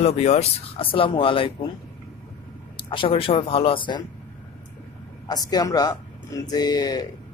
Hello viewers, আসসালামু আলাইকুম। আশা করি সবাই ভালো আছেন। আজকে আমরা যে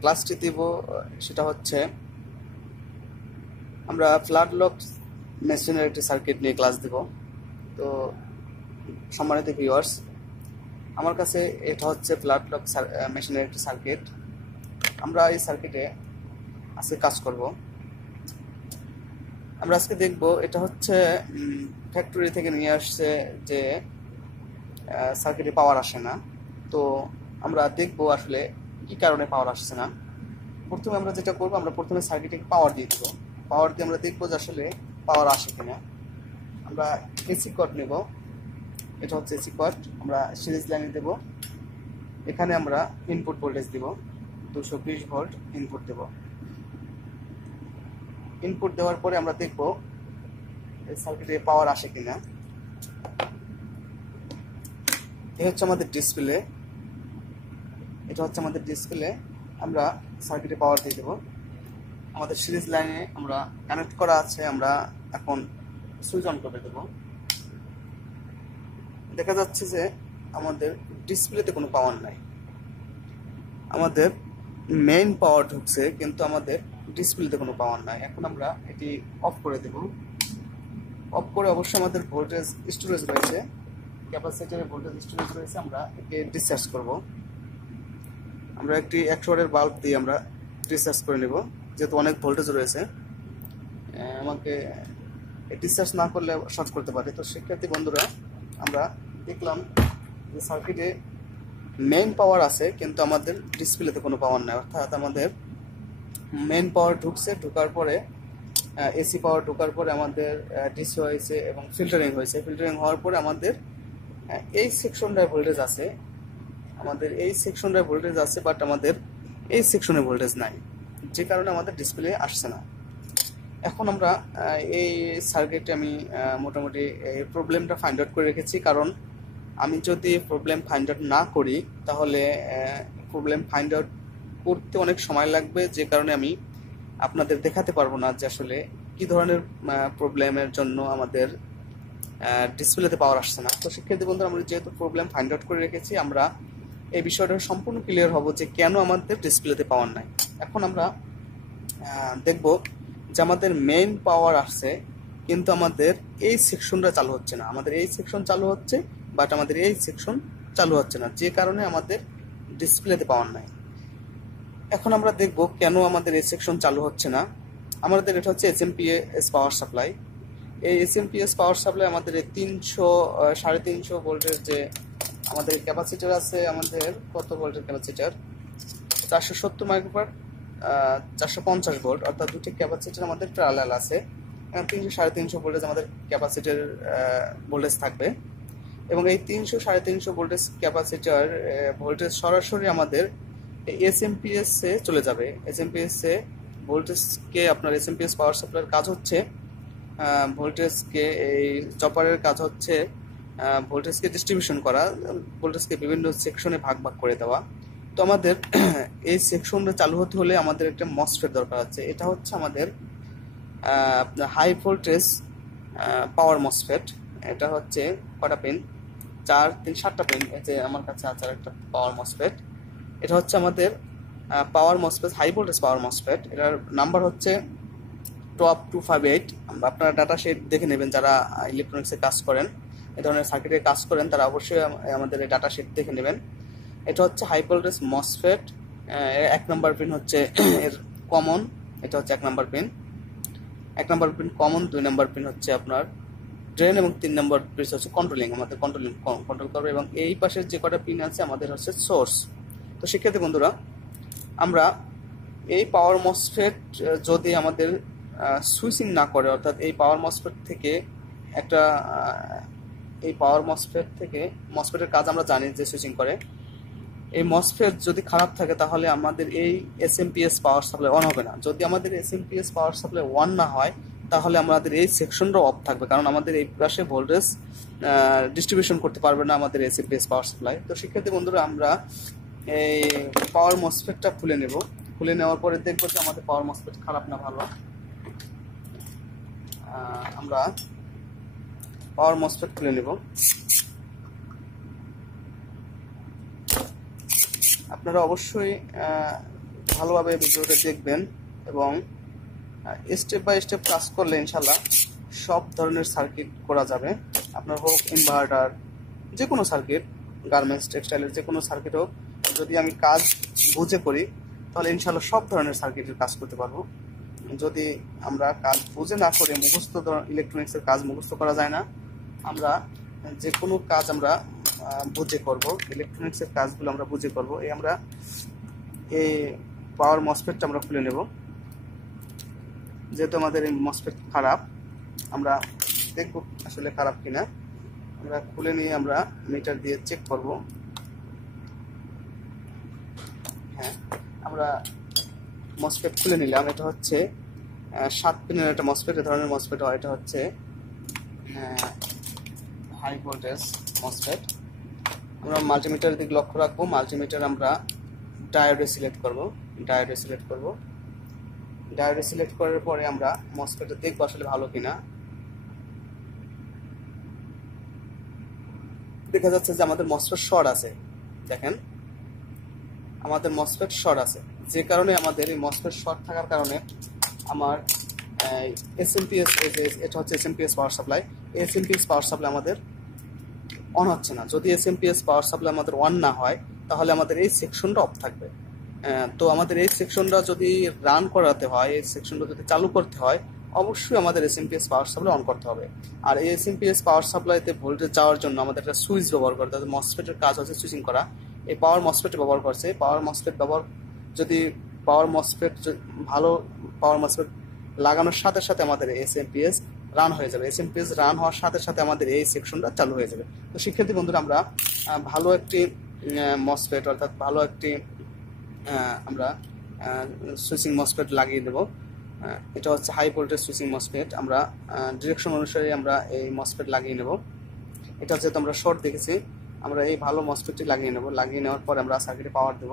ক্লাসটি দিব সেটা হচ্ছে আমরা ফ্ল্যাট লক মেশিনের একটি সার্কিট নিয়ে ক্লাস দিব। তো সম্মানিত ভিউয়ার্স, আমার কাছে এটা হচ্ছে ফ্ল্যাট লক মেশিনের একটি সার্কিট। আমরা এই সার্কিটে আজকে কাজ করব। আমরা আজকে দেখব এটা হচ্ছে ফ্যাক্টরি থেকে নিয়ে আসছে যে সার্কিটে পাওয়ার আসে না। তো আমরা দেখব আসলে কি কারণে পাওয়ার আসছে না। প্রথমে আমরা যেটা করব, আমরা প্রথমে সার্কিটে পাওয়ার দিয়ে দেবো। পাওয়ার দিয়ে আমরা দেখবো যে আসলে পাওয়ার আসে কিনা। আমরা এসি কট নেব, এটা হচ্ছে এসি কট। আমরা সিরিজ লাইনে দেব। এখানে আমরা ইনপুট ভোল্টেজ দিব 220 ভোল্ট ইনপুট দেব। ইনপুট দেওয়ার পরে আমরা দেখব এই সার্কিটে পাওয়ার আসে কিনা। এই হচ্ছে আমাদের ডিসপ্লে, এটা হচ্ছে আমাদের ডিসপ্লে। আমরা সার্কিটে পাওয়ার দিয়ে দেবো। আমাদের সিরিজ লাইনে আমরা কানেক্ট করা আছে, আমরা এখন সুইচ অন করে দেব। দেখা যাচ্ছে যে আমাদের ডিসপ্লেতে কোনো পাওয়ার নাই। আমাদের মেইন পাওয়ার ঢুকছে কিন্তু আমাদের ডিসপ্লেতে কোনো পাওয়ার নাই। এখন আমরা এটি অফ করে দেব। অফ করে অবশ্যই আমাদের ভোল্টেজ স্টোরেজ রয়েছে, ক্যাপাসিটরের ভোল্টেজ স্টোরেজ রয়েছে। আমরা একে ডিসচার্জ করব। আমরা একটি 100 ওয়াটের বাল্ব দিয়ে আমরা ডিসচার্জ করে নেব, যেহেতু অনেক ভোল্টেজ রয়েছে। আমাকে ডিসচার্জ না করলে শর্ট করতে পারে। তো শিক্ষার্থী বন্ধুরা, আমরা দেখলাম যে সার্কিটে মেইন পাওয়ার আছে কিন্তু আমাদের ডিসপ্লেতে কোনো পাওয়ার নেই। অর্থাৎ আমাদের মেইন পাওয়ার ঢুকছে, ঢোকার পরে এসি পাওয়ার ঢোকার পরে আমাদের ডিসি হয়েছে এবং ফিল্টারিং হয়েছে। ফিল্টারিং হওয়ার পরে আমাদের এই সেকশনটায় ভোল্টেজ আছে, আমাদের এই সেকশনটায় ভোল্টেজ আছে, বাট আমাদের এই সেকশনে ভোল্টেজ নাই, যে কারণে আমাদের ডিসপ্লে আসছে না। এখন আমরা এই সার্কিটে আমি মোটামুটি এই প্রবলেমটা ফাইন্ড আউট করে রেখেছি। কারণ আমি যদি প্রবলেম ফাইন্ড আউট না করি তাহলে প্রবলেম ফাইন্ড আউট করতে অনেক সময় লাগবে, যে কারণে আমি আপনাদের দেখাতে পারবো না যে আসলে কি ধরনের প্রবলেমের জন্য আমাদের ডিসপ্লেতে পাওয়ার আসছে না। তো শিক্ষার্থী বন্ধুরা, আমরা যেহেতু প্রবলেম ফাইন্ড আউট করে রেখেছি, আমরা এই বিষয়টা সম্পূর্ণ ক্লিয়ার হব যে কেন আমাদের ডিসপ্লেতে পাওয়ার নাই। এখন আমরা দেখব যে আমাদের মেইন পাওয়ার আসছে কিন্তু আমাদের এই সেকশনটা চালু হচ্ছে না। আমাদের এই সেকশন চালু হচ্ছে, বাট আমাদের এই সেকশন চালু হচ্ছে না, যে কারণে আমাদের ডিসপ্লেতে পাওয়ার নাই। এখন আমরা দেখব কেন আমাদের এই সেকশন চালু হচ্ছে না। আমাদের এটা হচ্ছে এসএমপিএস পাওয়ার সাপ্লাই। এই এসএমপিএস পাওয়ার সাপ্লাই আমাদের এই 300-350 ভোল্টের যে আমাদের ক্যাপাসিটার আছে, আমাদের কত ভোল্টের ক্যাপাসিটার, 470 মাইক্রোফ্যারাড 450 ভোল্ট, অর্থাৎ দুটি ক্যাপাসিটার আমাদের প্যারালাল আছে। 300-350 ভোল্টেজ আমাদের ক্যাপাসিটার ভোল্টেজ থাকবে এবং এই 300-350 ভোল্টেজ ক্যাপাসিটার ভোল্টেজ সরাসরি আমাদের এসএমপিএস এ চলে যাবে। এসএমপিএস এ ভোল্টেজকে আপনার এসএমপিএস পাওয়ার সাপ্লাইয়ের কাজ হচ্ছে ভোল্টেজকে, এই চপারের কাজ হচ্ছে ভোল্টেজকে ডিস্ট্রিবিউশন করা, ভোল্টেজকে বিভিন্ন সেকশনে ভাগ ভাগ করে দেওয়া। তো আমাদের এই সেকশনটা চালু হতে হলে আমাদের একটা মসফেট দরকার আছে। এটা হচ্ছে আমাদের আপনার হাই ভোল্টেজ পাওয়ার মসফেট। এটা হচ্ছে কটা পিন, 4-3-7টা পিন। এই যে আমার কাছে আছে একটা পাওয়ার মসফেট। এটা হচ্ছে আমাদের power MOSFET, high voltage power MOSFET. এটার নাম্বার হচ্ছে 258। আপনারা ডাটা শিট দেখে নেবেন, যারা ইলেকট্রনিক্সে কাজ করেন, এই ধরনের সার্কিটে কাজ করেন, তারা অবশ্যই আমাদের এই ডাটা শিট দেখে নেবেন। এটা হচ্ছে হাই ভোল্টেজ মসফেট। 1 নম্বর পিন হচ্ছে এর কমন, এটা হচ্ছে 1 নম্বর পিন। 1 নম্বর পিন কমন, 2 নম্বর পিন হচ্ছে আপনার ড্রেন এবং 3 নম্বর পিন হচ্ছে কন্ট্রোলিং, আমাদের কন্ট্রোল করবে। এবং এই পাশের যে কটা পিন আছে আমাদের হচ্ছে সোর্স। তো শিক্ষার্থী বন্ধুরা, আমরা এই পাওয়ার মসফেট যদি আমাদের সুইচিং না করে, অর্থাৎ এই পাওয়ার মসফেট থেকে একটা এই পাওয়ার মসফেট থেকে, মসফেটের কাজ আমরা জানি যে সুইচিং করে, এই মসফেট যদি খারাপ থাকে তাহলে আমাদের এই এসএমপিএস পাওয়ার সাপ্লাই অন হবে না। যদি আমাদের এসএমপিএস পাওয়ার সাপ্লাই অন না হয় তাহলে আমাদের এই সেকশনটাও অফ থাকবে, কারণ আমাদের এই পাশে ভোল্টেজ ডিস্ট্রিবিউশন করতে পারবে না আমাদের এসএমপিএস পাওয়ার সাপ্লাই। তো শিক্ষার্থী বন্ধুরা, আমরা এই পাওয়ার মসফেটটা খুলে নেব। খুলে নেওয়ার পরে দেখবো যে আমাদের পাওয়ার মসফেট খারাপ না ভালো। আমরা পাওয়ার মসফেট খুলে নেব। আপনারা অবশ্যই ভালোভাবে ভিডিওটা দেখবেন এবং স্টেপ বাই স্টেপ কাজ করলে ইনশাল্লাহ সব ধরনের সার্কিট করা যাবে। আপনার হোক ইনভার্টার, যে কোনো সার্কিট, গার্মেন্টস টেক্সটাইলের যে কোনো সার্কিট হোক, যদি আমি কাজ বুঝে করি তাহলে ইনশাল্লাহ সব ধরনের সার্কিটের কাজ করতে পারবো। যদি আমরা কাজ বুঝে না করে মুখস্থ, ইলেকট্রনিক্সের কাজ মুখস্থ করা যায় না। আমরা যে কোনো কাজ আমরা বুঝে করব, ইলেকট্রনিক্সের কাজগুলো আমরা বুঝে করব। আমরা এই পাওয়ার মসফেটটা আমরা খুলে নেব। যেহেতু আমাদের এই মসফেট খারাপ, আমরা দেখব আসলে খারাপ কিনা। আমরা খুলে নিয়ে আমরা মিটার দিয়ে চেক করব। হ্যাঁ, আমরা মসফেট খুলে নিলাম। এটা হচ্ছে 7 পিনের একটা মসফেট। এই ধরনের মসফেট হয়। এটা হচ্ছে হাই ভোল্টেজ মসফেট। আমরা মাল্টিমিটারের দিকে লক্ষ্য রাখবো। মাল্টিমিটার আমরা ডায়োডে সিলেক্ট করব। ডায়োডে সিলেক্ট করার পরে আমরা মসফেটটা দেখবো আসলে ভালো কিনা। দেখা যাচ্ছে যে আমাদের মসফেট শর্ট আছে। দেখেন, আমাদের মসফেট শর্ট আছে, যে কারণে আমাদের এই মসফেট শর্ট থাকার কারণে আমার এসএমপিএস, এটা হচ্ছে SMPS power supply. SMPS power supply আমাদের অন হচ্ছে না। যদি এসএমপিএস পাওয়ার সাপ্লাই আমাদের অন না হয় তাহলে আমাদের এই সেকশনটা অফ থাকবে। তো আমাদের এই সেকশনটা যদি রান করাতে হয়, এই সেকশনটা যদি চালু করতে হয়, অবশ্যই আমাদের এসএমপিএস পাওয়ার সাপ্লাই অন করতে হবে। আর এই এসএমপিএস পাওয়ার সাপ্লাইতে ভোল্টেজ যাওয়ার জন্য আমাদের একটা সুইচ ব্যবহার করতে হবে। মসফেটের কাজ হচ্ছে সুইচিং করা। এই পাওয়ার মসফেট ব্যবহার করছে। পাওয়ার মসফেট ভালো পাওয়ার মসফেট লাগানোর সাথে সাথে আমাদের এসএমপিএস রান হয়ে যাবে। এসএমপিএস রান হওয়ার সাথে সাথে আমাদের এই সেকশনটা চালু হয়ে যাবে। তো শিক্ষার্থী বন্ধুরা, আমরা ভালো একটি মসফেট, অর্থাৎ ভালো একটি আমরা সুইচিং মসফেট লাগিয়ে দেব। এটা হচ্ছে হাই ভোল্টেজ সুইচিং মসফেট। আমরা ডিরেকশন অনুসারে আমরা এই মসফেট লাগিয়ে নেব। এটা যেহেতু আমরা শর্ট দেখেছি, আমরা এই ভালো মসফেটটি লাগিয়ে নেব। লাগিয়ে নেওয়ার পর আমরা সার্কিটে পাওয়ার দেব।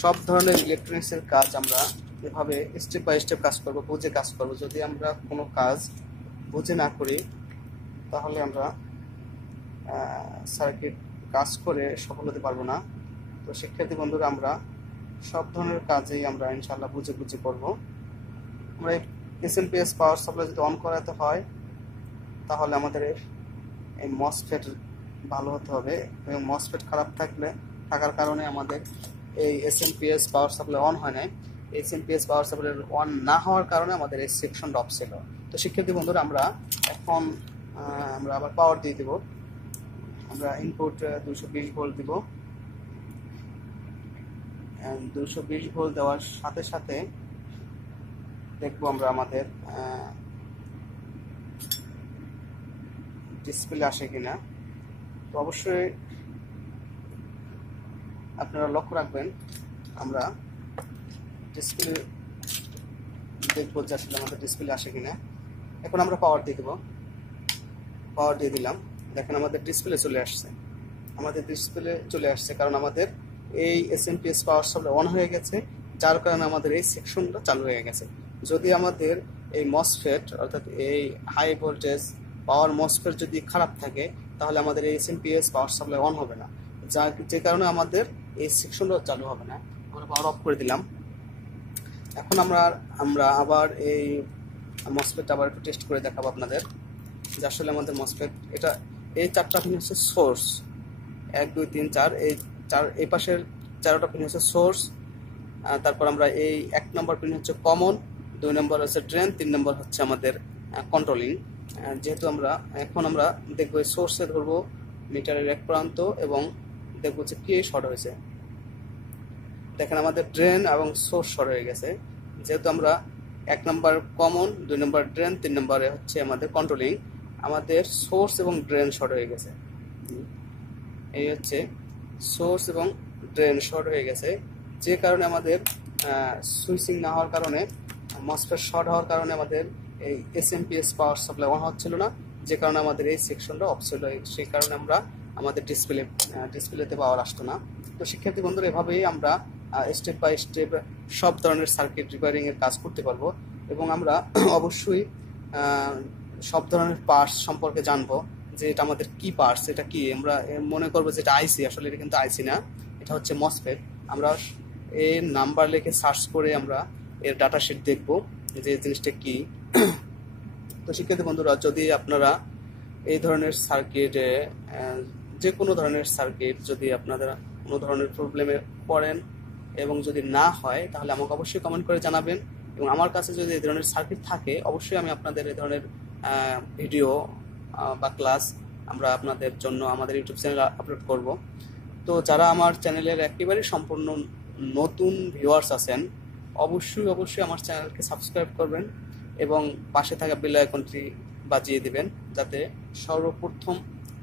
সব ধরনের ইলেকট্রনিক্সের কাজ আমরা এভাবে স্টেপ বাই স্টেপ কাজ করব, বুঝে কাজ করব। যদি আমরা কোনো কাজ বুঝে না করি তাহলে আমরা সার্কিট কাজ করে সফল হতে পারবো না। তো শিক্ষার্থী বন্ধুরা, আমরা সব ধরনের কাজেই আমরা ইনশাল্লাহ বুঝে করব। আমরা এসএমপিএস পাওয়ার সাপ্লাই যদি অন করাতে হয় তাহলে আমাদের এই মসফেট ভালো হতে হবে, এবং মসফেট খারাপ থাকার কারণে আমাদের এই এসএমপিএস পাওয়ার সাপ্লাই অন হয় নাই। এসএমপিএস পাওয়ার সাপ্লাই অন না হওয়ার কারণে আমাদের এই সেকশনটা অফ ছিল। তো শিক্ষার্থী বন্ধুরা, আমরা এখন আমরা আবার পাওয়ার দিয়ে দিব। আমরা ইনপুট 220 ভোল্ট দিব। 220 ভোল্ট দেওয়ার সাথে সাথে দেখবো আমরা আমাদের ডিসপ্লে আসে কিনা। তো অবশ্যই আপনারা লক্ষ্য রাখবেন। আমরা ডিসপ্লে দেখবো যে আসলে আমাদের ডিসপ্লে আসে কিনা। এখন আমরা পাওয়ার দিয়ে দেবো। পাওয়ার দিয়ে দিলাম। দেখেন, আমাদের ডিসপ্লে চলে আসছে, কারণ আমাদের এই এসএমপিএস পাওয়ার সাপ্লাই অন হয়ে গেছে, যার কারণে আমাদের এই সেকশনটা চালু হয়ে গেছে। যদি আমাদের এই মসফেট, অর্থাৎ এই হাই ভোল্টেজ পাওয়ার মসফেট যদি খারাপ থাকে তাহলে আমাদের এই এসএমপিএস পাওয়ার সাপ্লাই অন হবে না, যে কারণে আমাদের এই সেকশনটাও চালু হবে না। আমরা পাওয়ার অফ করে দিলাম। এখন আমরা আবার এই মসফেটটা আবার একটু টেস্ট করে দেখাবো আপনাদের যে আসলে আমাদের মসফেট, এটা এই 4টা পিন হচ্ছে সোর্স। 1 2 3 4, এই পাশের 4টা পিন হচ্ছে সোর্স। তারপর আমরা এই 1 নম্বর পিন হচ্ছে কমন, 2 নম্বর হচ্ছে ড্রেন, 3 নম্বর হচ্ছে আমাদের কন্ট্রোলিং। যেহেতু আমরা দেখবো সোর্সে ধরবো মিটারের এক প্রান্ত এবং দেখবো যে কি শর্ট হয়েছে। দেখেন, আমাদের ড্রেন এবং সোর্স শর্ট হয়ে গেছে। যেহেতু আমরা 1 নম্বর কমন, 2 নম্বর ড্রেন, 3 নম্বরে হচ্ছে আমাদের কন্ট্রোলিং, আমাদের সোর্স এবং ড্রেন শর্ট হয়ে গেছে। এই হচ্ছে সোর্স এবং ড্রেন শর্ট হয়ে গেছে, যে কারণে আমাদের সুইচিং না হওয়ার কারণে, মসফেট শর্ট হওয়ার কারণে আমাদের এই এসএমপিএস পাওয়ার সাপ্লাই অন হচ্ছিল না, যে কারণে আমাদের এই সেকশনটা অফ ছিল। সেই কারণে আমাদের ডিসপ্লেতে পাওয়ার আসতো না। তো শিক্ষার্থী বন্ধুরা, এভাবেই আমরা স্টেপ বাই স্টেপ সব ধরনের সার্কিট রিপেয়ারিংয়ের কাজ করতে পারবো। এবং আমরা অবশ্যই সব ধরনের পার্টস সম্পর্কে জানবো, যে এটা আমাদের কি পার্টস, এটা কি। আমরা মনে করবো যে এটা আইসি, আসলে এটা কিন্তু আইসি না, এটা হচ্ছে মসফেট। আমরা এর নাম্বার লিখে সার্চ করে আমরা এর ডাটা শিট দেখবো যে জিনিসটা কি। তো শিক্ষার্থী বন্ধুরা, যদি আপনারা এই ধরনের সার্কিটে যে কোনো ধরনের সার্কিট যদি আপনারা কোনো ধরনের প্রবলেমে পড়েন এবং যদি না হয়, তাহলে আমাকে অবশ্যই কমেন্ট করে জানাবেন। এবং আমার কাছে যদি এই ধরনের সার্কিট থাকে, অবশ্যই আমি আপনাদের এই ধরনের ভিডিও বা ক্লাস আমরা আপনাদের জন্য আমাদের ইউটিউব চ্যানেলে আপলোড করব। তো যারা আমার চ্যানেলের একেবারে সম্পূর্ণ নতুন ভিউয়ার্স আছেন, অবশ্যই আমার চ্যানেলকে সাবস্ক্রাইব করবেন এবং পাশে থাকা বেল আইকনটি বাজিয়ে দিবেন, যাতে সর্বপ্রথম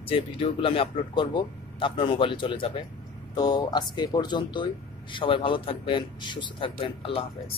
যে ভিডিওগুলো আমি আপলোড করব তা আপনার মোবাইলে চলে যাবে। তো আজকে এ পর্যন্তই। সবাই ভালো থাকবেন, সুস্থ থাকবেন। আল্লাহ হাফেজ।